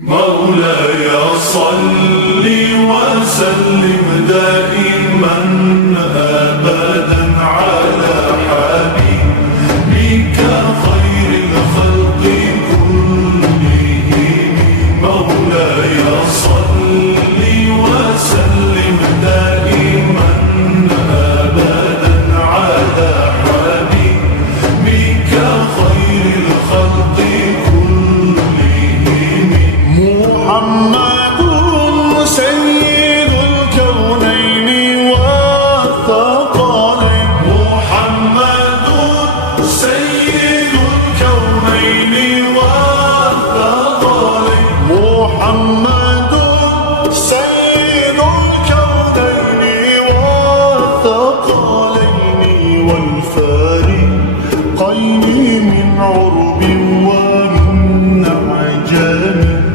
مولاي صل وسلم دائما أبدا على حبيبك خير الخلق كلهم. مولاي صل وسلم دائما أبدا على حبيبك خير الخلق كلهم. محمد سيد الكونين والثقلين. محمد سيد الكونين والثقلين. محمد سيد الكونين والثقلين والفارقين من عرب ومن عجم.